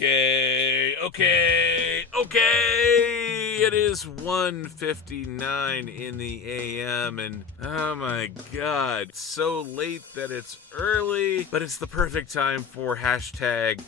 Okay. It is 1:59 in the AM, and oh my god, it's so late that it's early, but it's the perfect time for hashtag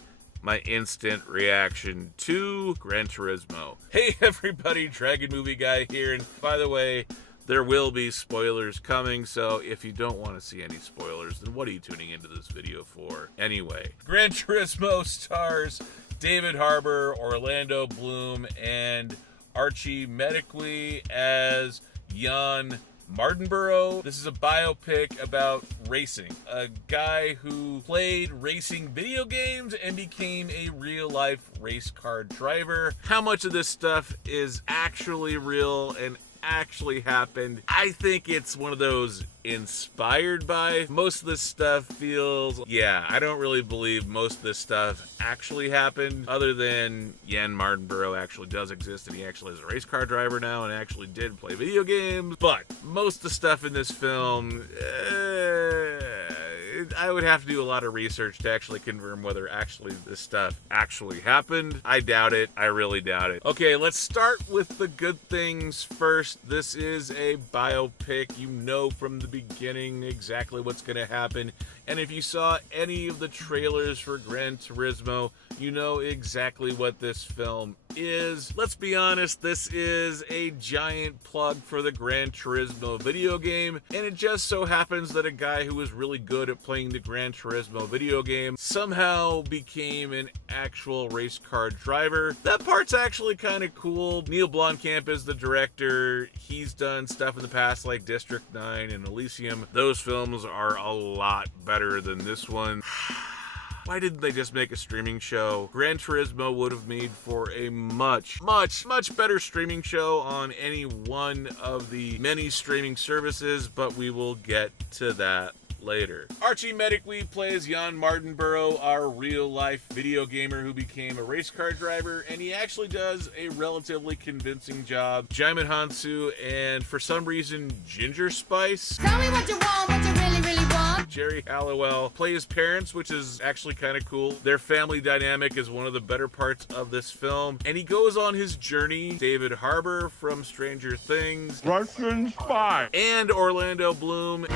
my instant reaction to Gran Turismo. Hey everybody, Dragon Movie Guy here, and by the way, there will be spoilers coming, so if you don't want to see any spoilers, then what are you tuning into this video for? Anyway, Gran Turismo stars David Harbour, Orlando Bloom, and Archie Madekwe as Jann Mardenborough. This is a biopic about racing. A guy who played racing video games and became a real-life race car driver. How much of this stuff is actually real and actually happened? I think it's one of those inspired by. Most of this stuff feels, I don't really believe most of this stuff actually happened, other than Jann Mardenborough actually does exist and he actually is a race car driver now and actually did play video games. But most of the stuff in this film, I would have to do a lot of research to actually confirm whether actually this stuff actually happened. I doubt it. I really doubt it. Okay, let's start with the good things first. This is a biopic. You know from the beginning exactly what's going to happen. And if you saw any of the trailers for Gran Turismo, you know exactly what this film is. Let's be honest, this is a giant plug for the Gran Turismo video game, and it just so happens that a guy who was really good at playing the Gran Turismo video game somehow became an actual race car driver. That part's actually kind of cool. Neill Blomkamp is the director. He's done stuff in the past like District 9 and Elysium. Those films are a lot better than this one. Why didn't they just make a streaming show? Gran Turismo would have made for a much better streaming show on any one of the many streaming services, but we will get to that later. Archie Madekwe plays Jann Mardenborough, our real-life video gamer who became a race car driver, and he actually does a relatively convincing job. Djimon Hounsou, and for some reason, Ginger Spice. Tell me what you want, what you really want. Geri Halliwell play his parents, which is actually kind of cool. Their family dynamic is one of the better parts of this film, and he goes on his journey. David Harbour from Stranger Things, Russian spy, and Orlando Bloom.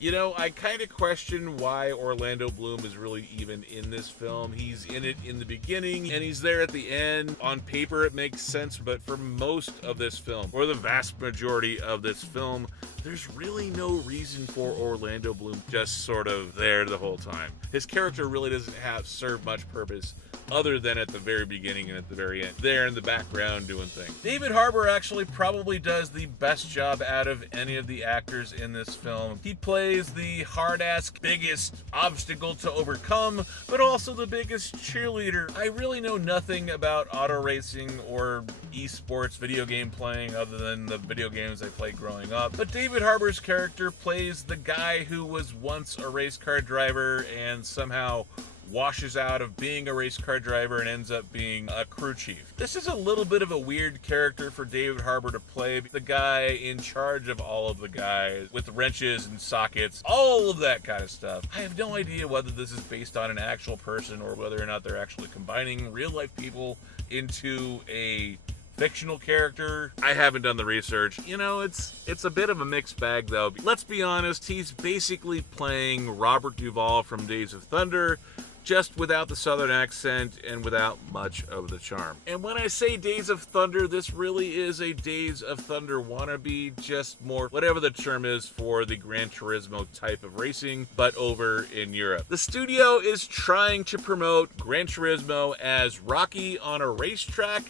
You know, I kind of question why Orlando Bloom is really even in this film. He's in it in the beginning, and he's there at the end. On paper, it makes sense, but for most of this film, or the vast majority of this film, there's really no reason for Orlando Bloom just sort of there the whole time. His character really doesn't serve much purpose other than at the very beginning and at the very end, there in the background doing things. David Harbour actually probably does the best job out of any of the actors in this film. He plays the hard-ass biggest obstacle to overcome, but also the biggest cheerleader. I really know nothing about auto racing or esports video game playing other than the video games I played growing up, but David Harbour's character plays the guy who was once a race car driver and somehow washes out of being a race car driver and ends up being a crew chief. This is a little bit of a weird character for David Harbour to play. The guy in charge of all of the guys with wrenches and sockets, all of that kind of stuff. I have no idea whether this is based on an actual person or whether or not they're actually combining real life people into a fictional character. I haven't done the research. You know, it's a bit of a mixed bag though. Let's be honest, he's basically playing Robert Duvall from Days of Thunder, just without the southern accent and without much of the charm. And when I say Days of Thunder, this really is a Days of Thunder wannabe, just more whatever the term is for the Gran Turismo type of racing, but over in Europe. The studio is trying to promote Gran Turismo as Rocky on a racetrack,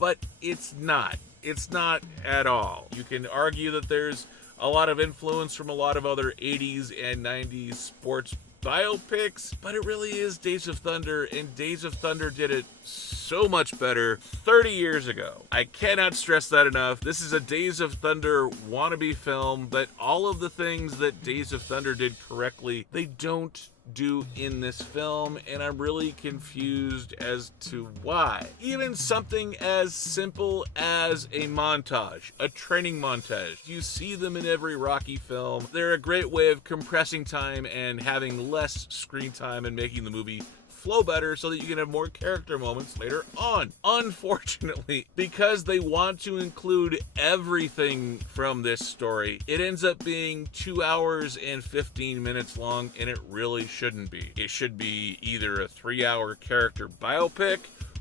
but it's not. It's not at all. You can argue that there's a lot of influence from a lot of other 80s and 90s sports biopics, but it really is Days of Thunder, and Days of Thunder did it so much better 30 years ago. I cannot stress that enough. This is a Days of Thunder wannabe film, but all of the things that Days of Thunder did correctly, they don't do in this film, and I'm really confused as to why. Even something as simple as a montage, a training montage. You see them in every Rocky film. They're a great way of compressing time and having less screen time and making the movie flow better so that you can have more character moments later on. Unfortunately, because they want to include everything from this story, it ends up being 2 hours and 15 minutes long, and it really shouldn't be. It should be either a 3-hour character biopic,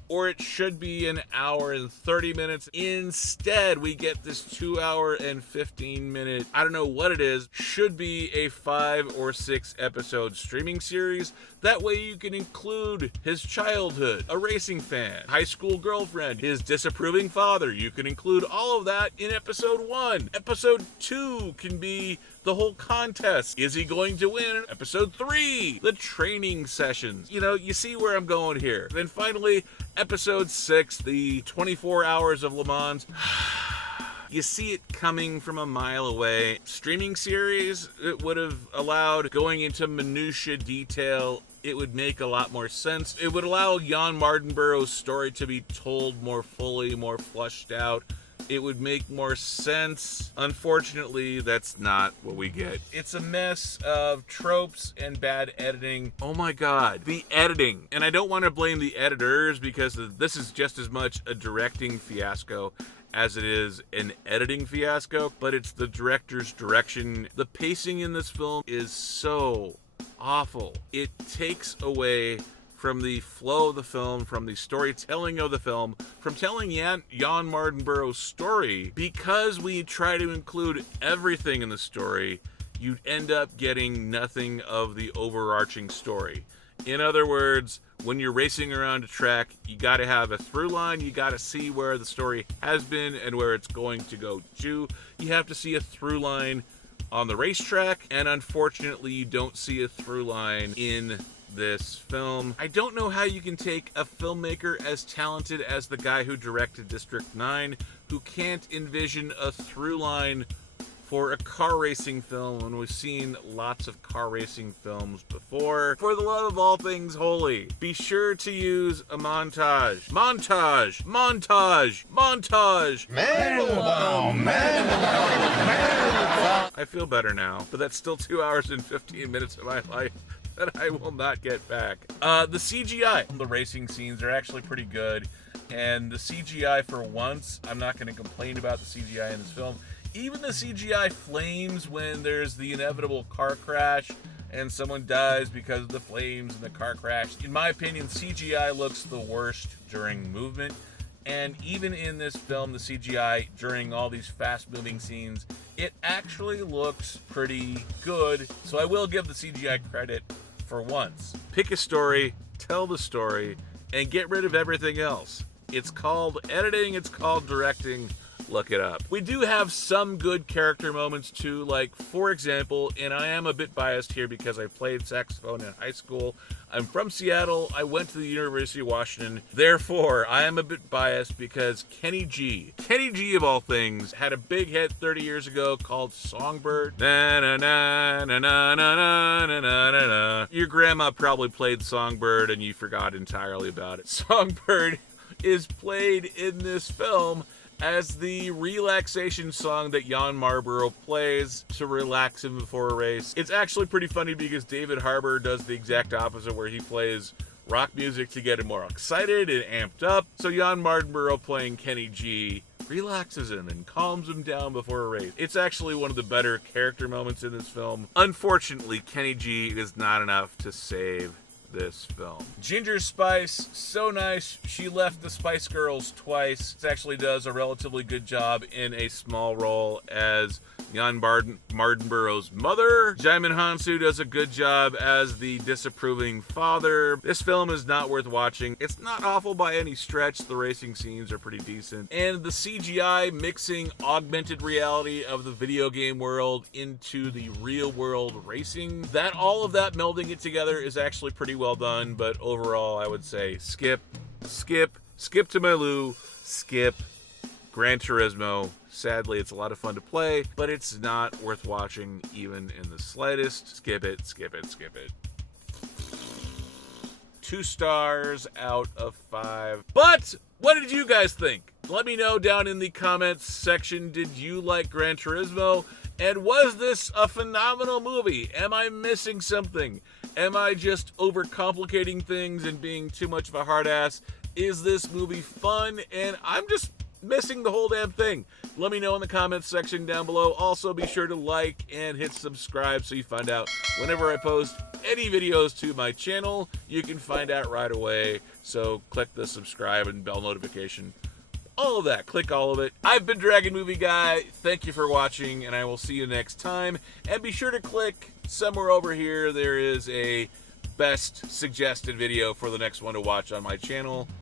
or it should be an hour and 30 minutes. Instead, we get this 2 hour and 15 minute, I don't know what it is, should be a 5 or 6 episode streaming series. That way you can include his childhood, a racing fan, high school girlfriend, his disapproving father. You can include all of that in episode 1. Episode 2 can be the whole contest. Is he going to win? Episode 3, the training sessions. You see where I'm going here. Then finally, episode 6, the 24 hours of Le Mans. You see it coming from a mile away. Streaming series, it would have allowed going into minutia detail. It would make a lot more sense. It would allow Jann Mardenborough's story to be told more fully, more fleshed out. It would make more sense. Unfortunately, that's not what we get. It's a mess of tropes and bad editing. Oh my god, the editing. And I don't want to blame the editors because this is just as much a directing fiasco as it is an editing fiasco, but it's the director's direction. The pacing in this film is so awful. It takes away from the flow of the film, from the storytelling of the film, from telling Jann Mardenborough's story. Because we try to include everything in the story, you end up getting nothing of the overarching story. In other words, when you're racing around a track, you got to have a through line. You got to see where the story has been and where it's going to go to. You have to see a through line on the racetrack, and unfortunately, you don't see a through line in this film. I don't know how you can take a filmmaker as talented as the guy who directed District 9, who can't envision a through line for a car racing film when we've seen lots of car racing films before. For the love of all things holy, be sure to use a montage. Montage! Montage! Montage! I feel better now, but that's still 2 hours and 15 minutes of my life that I will not get back. The CGI, the racing scenes are actually pretty good, and the CGI, for once, I'm not going to complain about the CGI in this film. Even the CGI flames when there's the inevitable car crash and someone dies because of the flames and the car crash. In my opinion, CGI looks the worst during movement. And even in this film, the CGI during all these fast-moving scenes, it actually looks pretty good. So I will give the CGI credit for once. Pick a story, tell the story, and get rid of everything else. It's called editing, it's called directing. Look it up. We do have some good character moments too, like, for example, and I am a bit biased here because I played saxophone in high school. I'm from Seattle. I went to the University of Washington. Therefore, I am a bit biased because Kenny G of all things, had a big hit 30 years ago called Songbird. Na na na na na na na na na na. Your grandma probably played Songbird and you forgot entirely about it. Songbird is played in this film as the relaxation song that Jann Mardenborough plays to relax him before a race. It's actually pretty funny because David Harbour does the exact opposite, where he plays rock music to get him more excited and amped up. So Jann Mardenborough playing Kenny G relaxes him and calms him down before a race. It's actually one of the better character moments in this film. Unfortunately, Kenny G is not enough to save this film. Ginger Spice, so nice. She left the Spice Girls twice. This actually does a relatively good job in a small role as Jann Mardenborough's mother. Djimon Hounsou does a good job as the disapproving father. This film is not worth watching. It's not awful by any stretch. The racing scenes are pretty decent. And the CGI mixing augmented reality of the video game world into the real world racing, all of that melding it together is actually pretty well done. But overall, I would say skip to my loo, skip Gran Turismo. Sadly, it's a lot of fun to play, but it's not worth watching even in the slightest. Skip it. 2 stars out of 5. But what did you guys think? Let me know down in the comments section. Did you like Gran Turismo? And was this a phenomenal movie? Am I missing something? Am I just overcomplicating things and being too much of a hard ass? Is this movie fun and I'm just missing the whole damn thing? Let me know in the comments section down below. Also, be sure to like and hit subscribe so you find out whenever I post any videos to my channel. You can find out right away. So click the subscribe and bell notification. All of that. Click all of it. I've been Dragon Movie Guy. Thank you for watching, and I will see you next time. And be sure to click somewhere over here. There is a best suggested video for the next one to watch on my channel.